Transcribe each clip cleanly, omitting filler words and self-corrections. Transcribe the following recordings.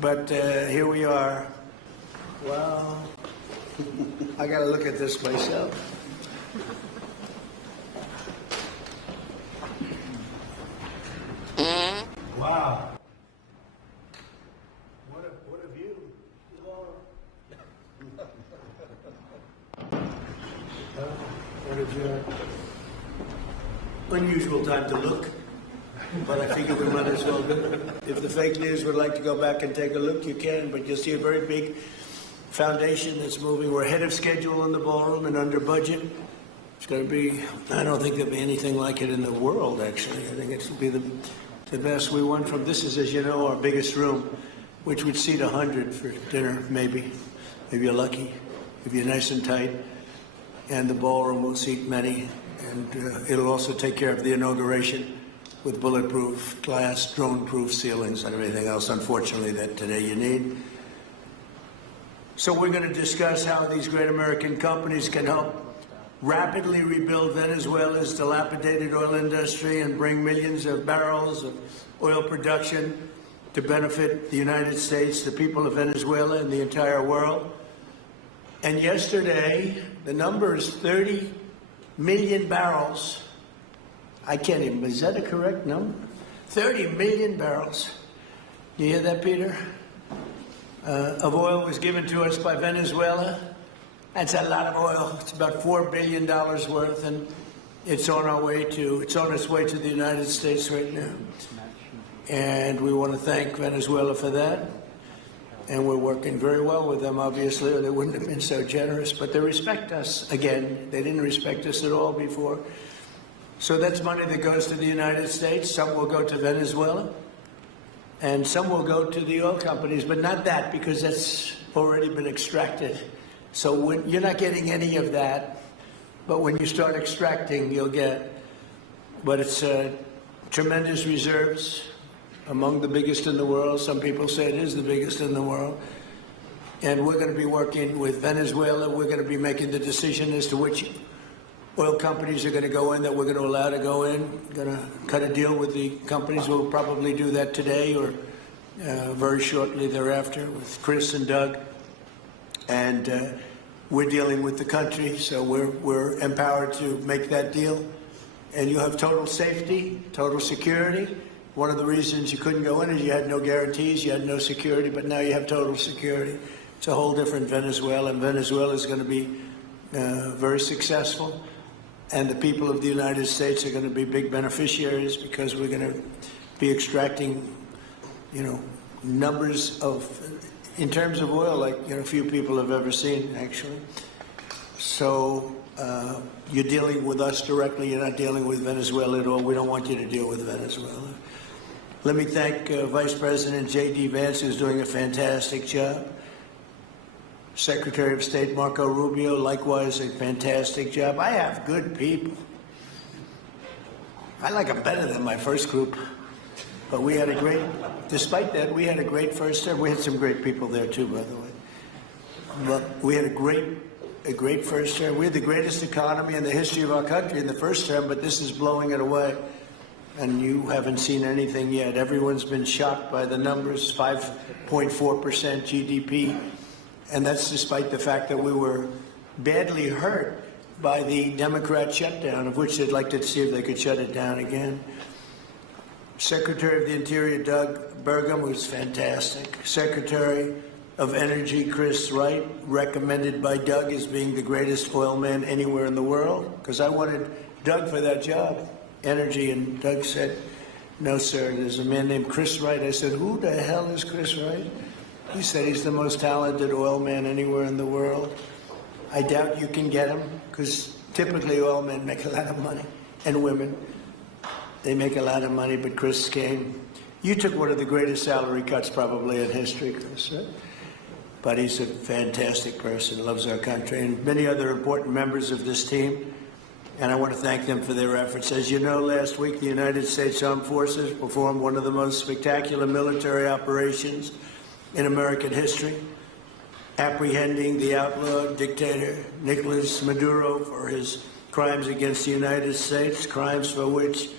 But here we are. Well, I got to look at this myself. Wow. What a view. What a view. Unusual time to look, but I figure we might as well do it. If the fake news would like to go back and take a look, you can, but you'll see a very big foundation that's moving. We're ahead of schedule in the ballroom and under budget. It's going to be, I don't think there'll be anything like it in the world, actually. I think it's going to be the best. We went from, this is, as you know, our biggest room, which would seat 100 for dinner, maybe, if you're lucky, if you're nice and tight. And the ballroom will seat many. And it'll also take care of the inauguration with bulletproof glass, drone-proof ceilings, and everything else, unfortunately, that today you need. So we're going to discuss how these great American companies can help rapidly rebuild Venezuela's dilapidated oil industry and bring millions of barrels of oil production to benefit the United States, the people of Venezuela, and the entire world. And yesterday, the number is 30 million barrels. I can't even, is that a correct number? 30 million barrels. You hear that, Peter? Of oil was given to us by Venezuela. That's a lot of oil. It's about $4 billion worth, and it's on its way to the United States right now. And we want to thank Venezuela for that. And we're working very well with them, obviously, or they wouldn't have been so generous. But they respect us again. They didn't respect us at all before. So that's money that goes to the United States. Some will go to Venezuela. And some will go to the oil companies, but not that, because that's already been extracted. So you're not getting any of that. But when you start extracting, you'll get. But it's tremendous reserves. Among the biggest in the world. Some people say it is the biggest in the world. And we're going to be working with Venezuela. We're going to be making the decision as to which oil companies are going to go in, that we're going to allow to go in. Going to cut a deal with the companies. We'll probably do that today or very shortly thereafter with Chris and Doug. And we're dealing with the country, so we're empowered to make that deal. And you have total safety, total security. One of the reasons you couldn't go in is you had no guarantees, you had no security, but now you have total security. It's a whole different Venezuela, and Venezuela is going to be very successful. And the people of the United States are going to be big beneficiaries because we're going to be extracting, numbers of, in terms of oil, like few people have ever seen, actually. So you're dealing with us directly. You're not dealing with Venezuela at all. We don't want you to deal with Venezuela. Let me thank Vice President J.D. Vance, who's doing a fantastic job. Secretary of State Marco Rubio, likewise a fantastic job. I have good people. I like them better than my first group. But we had despite that, we had a great first term. We had some great people there too, by the way. But we had a great first term. We had the greatest economy in the history of our country in the first term, but this is blowing it away. And you haven't seen anything yet. Everyone's been shocked by the numbers, 5.4% GDP. And that's despite the fact that we were badly hurt by the Democrat shutdown, of which they'd like to see if they could shut it down again. Secretary of the Interior, Doug Burgum, was fantastic. Secretary of Energy, Chris Wright, recommended by Doug as being the greatest oil man anywhere in the world, because I wanted Doug for that job. Energy, and Doug said, no, sir, there's a man named Chris Wright. I said, who the hell is Chris Wright? He said he's the most talented oil man anywhere in the world. I doubt you can get him, because typically oil men make a lot of money, and women. They make a lot of money, but Chris came. You took one of the greatest salary cuts probably in history, Chris, right? But he's a fantastic person, loves our country, and many other important members of this team. And I want to thank them for their efforts. As you know, last week, the United States Armed Forces performed one of the most spectacular military operations in American history, apprehending the outlaw dictator Nicolas Maduro for his crimes against the United States, crimes for which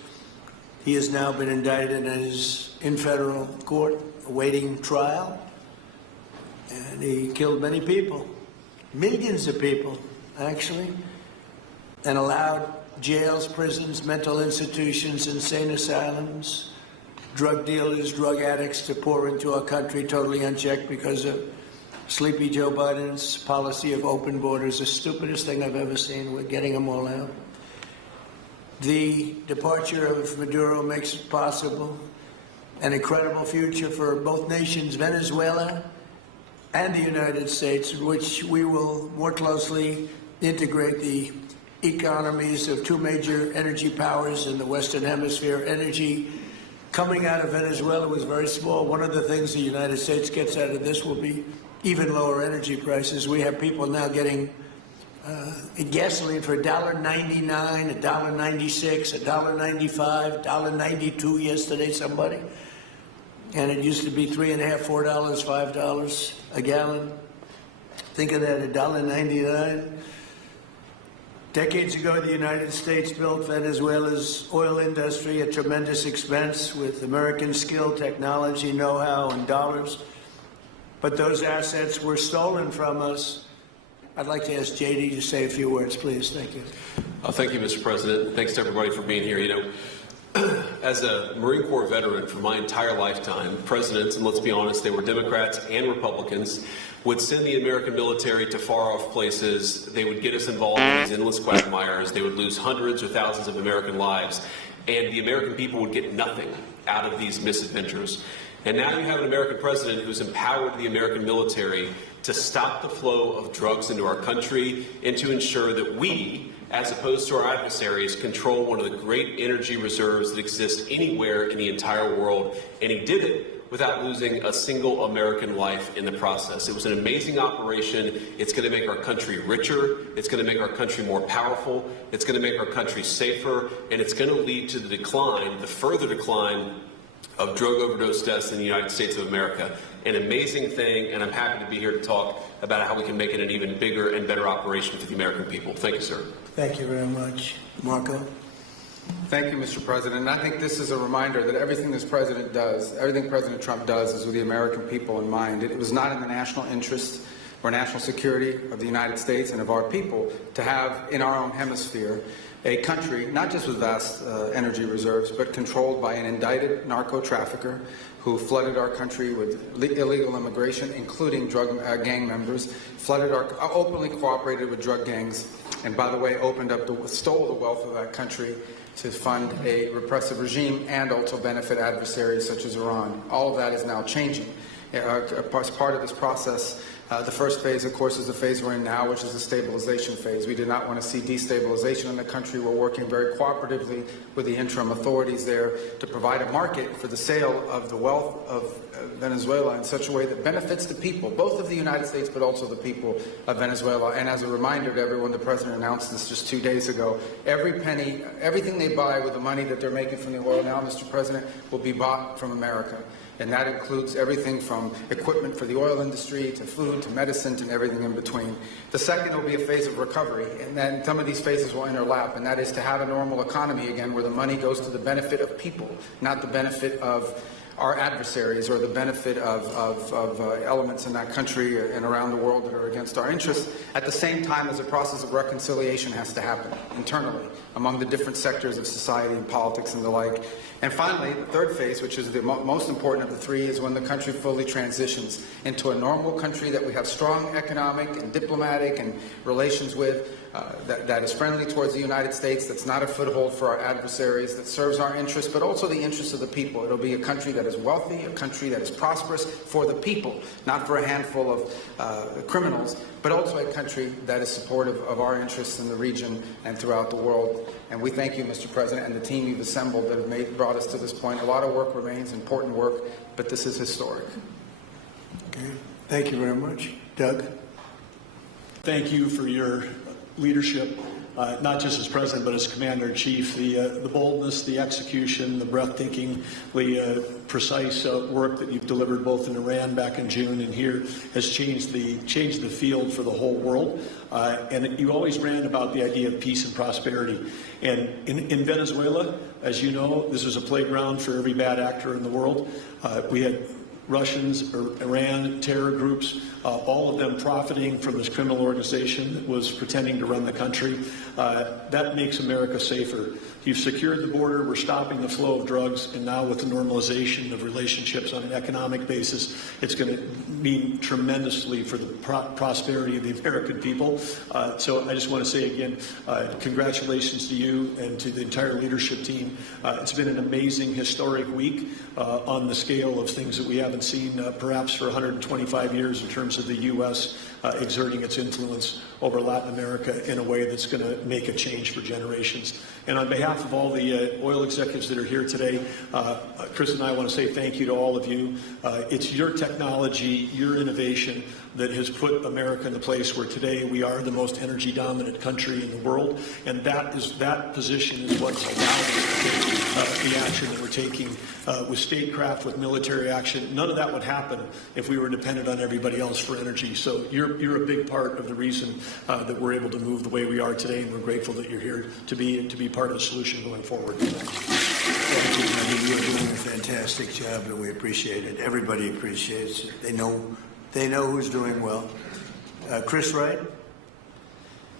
he has now been indicted and is in federal court awaiting trial, and he killed many people, millions of people, actually, and allowed jails, prisons, mental institutions, insane asylums, drug dealers, drug addicts to pour into our country totally unchecked because of Sleepy Joe Biden's policy of open borders, the stupidest thing I've ever seen. We're getting them all out. The departure of Maduro makes it possible an incredible future for both nations, Venezuela and the United States, in which we will more closely integrate the economies of two major energy powers in the Western Hemisphere. Energy coming out of Venezuela was very small. One of the things the United States gets out of this will be even lower energy prices. We have people now getting gasoline for $1.99, $1.96, $1.95, $1.92 yesterday, somebody. And it used to be $3.50, $4, $5 a gallon. Think of that, $1.99. Decades ago, the United States built Venezuela's oil industry at tremendous expense with American skill, technology, know-how, and dollars. But those assets were stolen from us. I'd like to ask JD to say a few words, please. Thank you. Thank you, Mr. President. Thanks to everybody for being here. You know, as a Marine Corps veteran for my entire lifetime, presidents, and let's be honest, they were Democrats and Republicans, would send the American military to far-off places. They would get us involved in these endless quagmires. They would lose hundreds or thousands of American lives, and the American people would get nothing out of these misadventures. And now you have an American president who's empowered the American military to stop the flow of drugs into our country and to ensure that we, as opposed to our adversaries, control one of the great energy reserves that exist anywhere in the entire world. And he did it without losing a single American life in the process. It was an amazing operation. It's going to make our country richer. It's going to make our country more powerful. It's going to make our country safer. And it's going to lead to the decline, the further decline of drug overdose deaths in the United States of America. An amazing thing, and I'm happy to be here to talk about how we can make it an even bigger and better operation for the American people. Thank you, sir. Thank you very much. Marco? Thank you, Mr. President. And I think this is a reminder that everything this president does, everything President Trump does is with the American people in mind. It was not in the national interest or national security of the United States and of our people to have in our own hemisphere a country, not just with vast energy reserves, but controlled by an indicted narco-trafficker who flooded our country with illegal immigration, including drug gang members, openly cooperated with drug gangs, and by the way, stole the wealth of that country to fund a repressive regime and also benefit adversaries such as Iran. All of that is now changing. As part of this process, the first phase, of course, is the phase we're in now, which is the stabilization phase. We do not want to see destabilization in the country. We're working very cooperatively with the interim authorities there to provide a market for the sale of the wealth of Venezuela in such a way that benefits the people, both of the United States, but also the people of Venezuela. And as a reminder to everyone, the President announced this just 2 days ago. Every penny, everything they buy with the money that they're making from the oil now, Mr. President, will be bought from America. And that includes everything from equipment for the oil industry to food to medicine and everything in between. The second will be a phase of recovery, and then some of these phases will interlap, and that is to have a normal economy again where the money goes to the benefit of people, not the benefit of our adversaries or the benefit of elements in that country and around the world that are against our interests, at the same time as a process of reconciliation has to happen internally among the different sectors of society and politics and the like. And finally, the third phase, which is the most important of the three, is when the country fully transitions into a normal country that we have strong economic and diplomatic and relations with, that is friendly towards the United States, that's not a foothold for our adversaries, that serves our interests, but also the interests of the people. It'll be a country that is wealthy, a country that is prosperous for the people, not for a handful of criminals, but also a country that is supportive of our interests in the region and throughout the world. And we thank you, Mr. President, and the team you've assembled that have brought us to this point. A lot of work remains, important work, but this is historic. Okay. Thank you very much. Doug? Thank you for your leadership, not just as president, but as commander-in-chief. The boldness, the execution, the breathtakingly precise work that you've delivered both in Iran back in June and here has changed the field for the whole world. And you always ran about the idea of peace and prosperity. And in Venezuela, as you know, this was a playground for every bad actor in the world. We had Russians, Iran, terror groups, all of them profiting from this criminal organization that was pretending to run the country. That makes America safer. You've secured the border, we're stopping the flow of drugs, and now with the normalization of relationships on an economic basis, it's going to mean tremendously for the prosperity of the American people. So I just want to say again, congratulations to you and to the entire leadership team. It's been an amazing, historic week on the scale of things that we haven't seen perhaps for 125 years in terms of the U.S. Exerting its influence over Latin America in a way that's going to make a change for generations. And on behalf of all the oil executives that are here today, Chris and I want to say thank you to all of you. It's your technology, your innovation that has put America in the place where today we are the most energy dominant country in the world, and that position is what's allowed us to take the action that we're taking with statecraft, with military action. None of that would happen if we were dependent on everybody else for energy. So you're a big part of the reason that we're able to move the way we are today, and we're grateful that you're here to be part of the solution going forward. Thank you. I mean, you're doing a fantastic job, and we appreciate it. Everybody appreciates it. They know who's doing well. Chris Wright?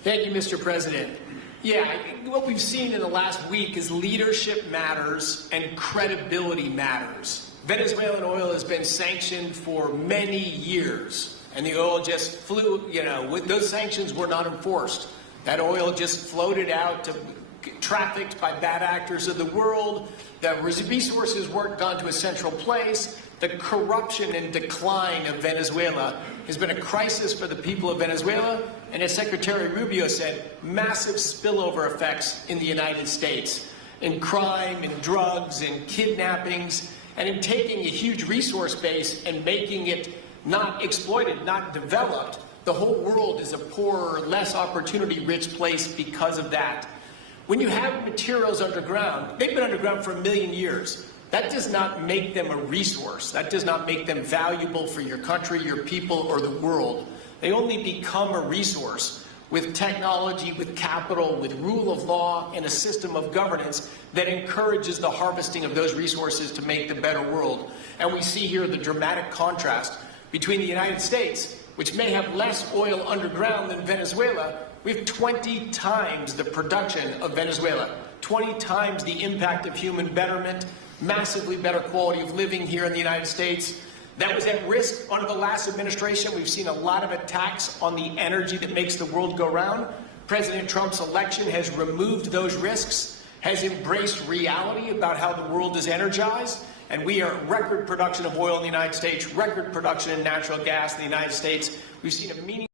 Thank you, Mr. President. Yeah, what we've seen in the last week is leadership matters and credibility matters. Venezuelan oil has been sanctioned for many years, and the oil just flew, those sanctions were not enforced. That oil just floated out, trafficked by bad actors of the world. The resources weren't gone to a central place. The corruption and decline of Venezuela has been a crisis for the people of Venezuela, and as Secretary Rubio said, massive spillover effects in the United States, in crime, in drugs, in kidnappings, and in taking a huge resource base and making it not exploited, not developed. The whole world is a poorer, less opportunity-rich place because of that. When you have materials underground, they've been underground for 1 million years. That does not make them a resource. That does not make them valuable for your country, your people, or the world. They only become a resource with technology, with capital, with rule of law, and a system of governance that encourages the harvesting of those resources to make the better world. And we see here the dramatic contrast between the United States, which may have less oil underground than Venezuela. We have 20 times the production of Venezuela, 20 times the impact of human betterment, massively better quality of living here in the United States. That was at risk under the last administration. We've seen a lot of attacks on the energy that makes the world go round. President Trump's election has removed those risks, has embraced reality about how the world is energized, and we are record production of oil in the United States, record production in natural gas in the United States. We've seen a meaningful